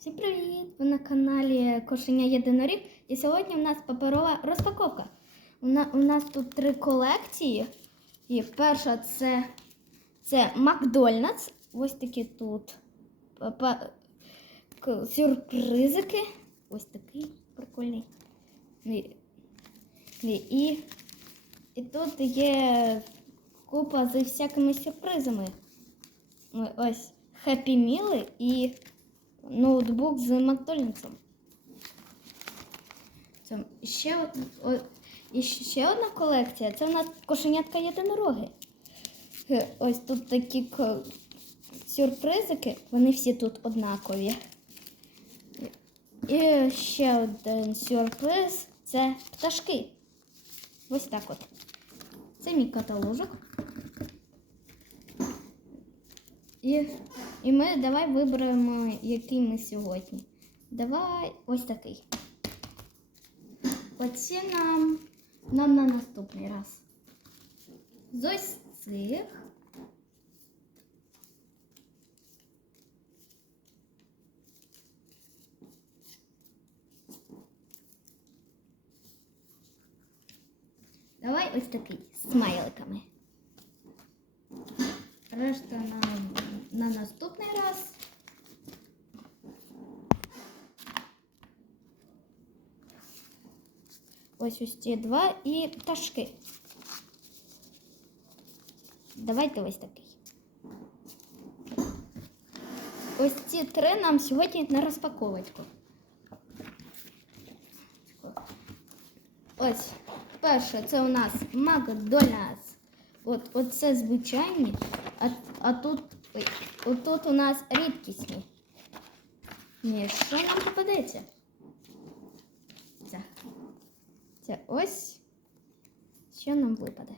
Всім привіт! Ви на каналі Кошеня Єдиноріг. І сьогодні в нас паперова розпаковка. У, на, у нас тут три колекції. І перша це, це Макдональдс. Ось такі тут сюрпризики. Ось такий прикольний. І, і, і, і тут є купа з всякими сюрпризами. Ось Хеппі Міли і ноутбук з Макдональдсом. Це ще, о- і ще одна колекція. Це в нас кошенятка єдинороги. Е, Ось тут такі сюрпризики, вони всі тут однакові. І ще один сюрприз це пташки. Ось так от. Це мій каталожок. І, і ми давай виберемо, який ми сьогодні. Давай ось такий. Оці нам, нам на наступний раз. З ось цих. Давай ось такий з смайликами. Решта на, на наступний раз. Ось ось ці два і пташки. Давайте ось такий. Ось ці три нам сьогодні на розпаковочку. Ось, перше, це у нас Макдональдс. От, оце звичайні, а, а тут, ой, отут у нас рідкісні. Ні, що нам попадеться? Це. Це ось. Що нам випаде?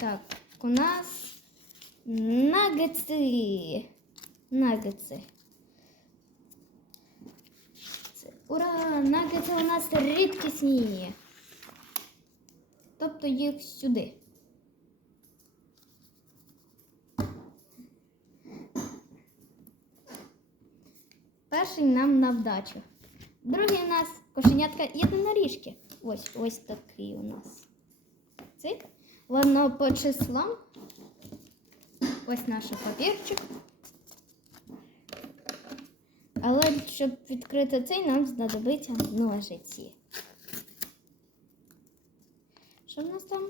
Так, у нас нагетси. Нагетси. Це- Ура! Нагетси у нас рідкісні. Тобто їх сюди. Перший нам на вдачу. Другий у нас кошенятка єдиноріжки. Ось ось такий у нас. Цик. Воно по числам. Ось наш папірчик. Але щоб відкрити цей, нам знадобиться ножиці. Що в нас там?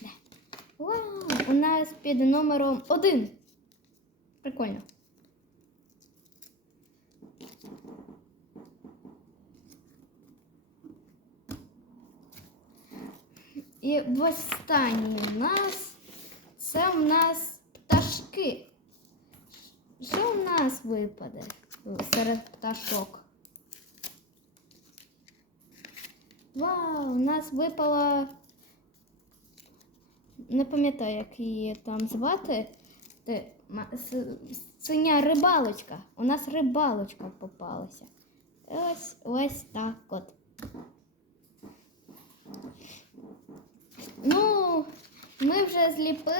Де? Вау! У нас під номером один. Прикольно. І в останній у нас це у нас пташки. Що у нас випаде серед пташок? Вау, у нас випала. Не пам'ятаю, як її там звати. Синя рибалочка. У нас рибалочка попалася. Ось ось так от. Ну, ми вже зліпи,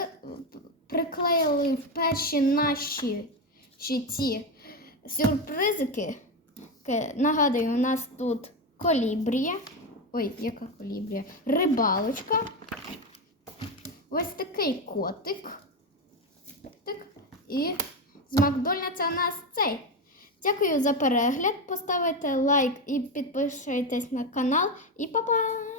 приклеїли перші наші ще ці сюрпризики. Нагадую, у нас тут колібрія. Ой, яка колібрія? Рибалочка. Ось такий котик. Так. І з Макдональдса у нас цей. Дякую за перегляд. Поставите лайк і підпишитесь на канал. І па-па!